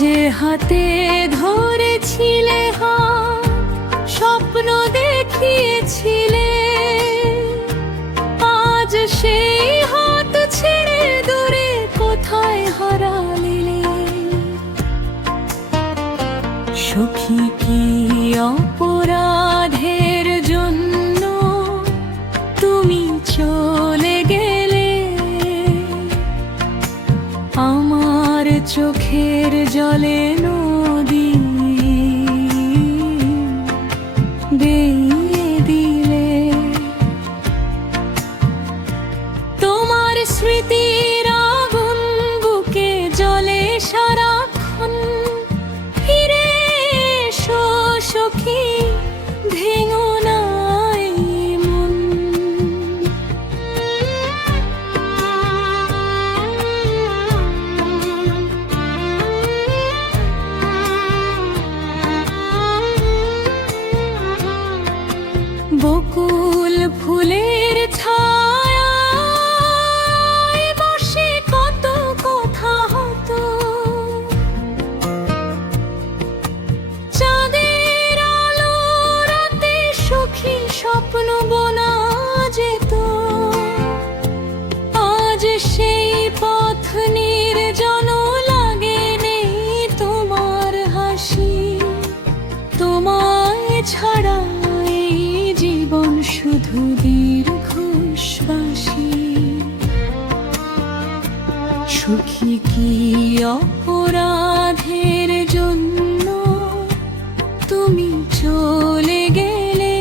যে হাতে ধরেছিলে হাত, স্বপ্ন দেখিয়েছিলে, আজ সেই হাত ছেড়ে দূরে কোথায় হারালে। সখী কি অপরাধের জন্য তুমি চলে গেলে, আমার চোখের জলে নদী বেয়ে দিলে। তোমার স্মৃতির আগুন বুকে জ্বলে সারাক্ষণ, ফিরে এসো সখী, ভেঙো না এই মন। বকুল ফুলের ছায়ায় বসে কত কথা হতো, চাঁদের আলো রাতে সখী স্বপ্ন বোনা যেত। আজ সেই পথ নির্জন লাগে, নেই তোমার হাসি, তোমায় ছাড়া জীবন শুধু দীর্ঘশ্বাসী। সুখী কি অপরাধের জন্য তুমি চলে গেলে,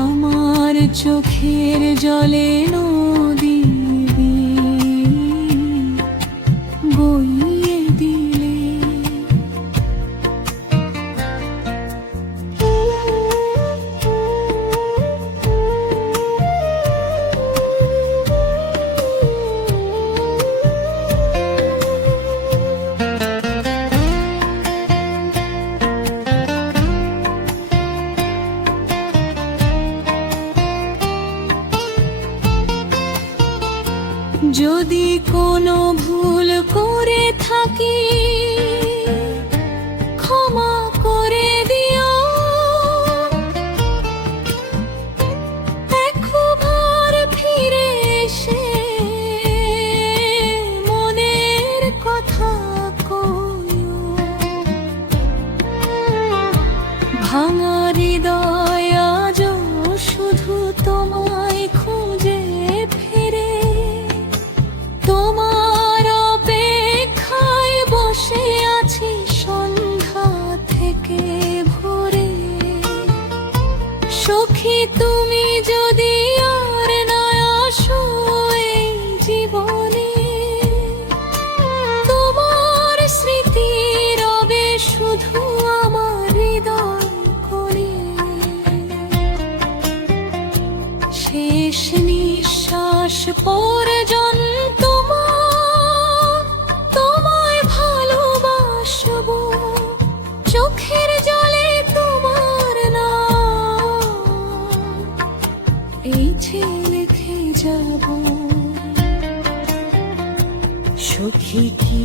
আমার চোখের জলে নদী বইয়ে দিলে। যদি কোনো ভুল করে থাকি, ক্ষমা করে দিও, একবার ফিরে এসে মনের কথা কইও। ভাঙা হৃদয় আজও শুধু তোমায় খুঁজে ফিরে, তোমার অপেক্ষায় বসে আছি সন্ধ্যা থেকে ভোরে। সখী তুমি যদি আর না আসো এই জীবনে, তোমার স্মৃতি রবে শুধু আমার হৃদয় কোণে। শেষ নিঃশ্বাস পর্যন্ত তোমায় ভালোবাসবো, চোখের জলে তোমার নাম এই যে লিখে যাব। সখী কি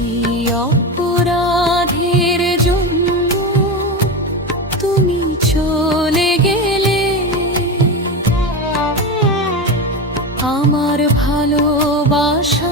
অপরাধের জন্য তুমি চলে গেলে, আমার ভালোবাসা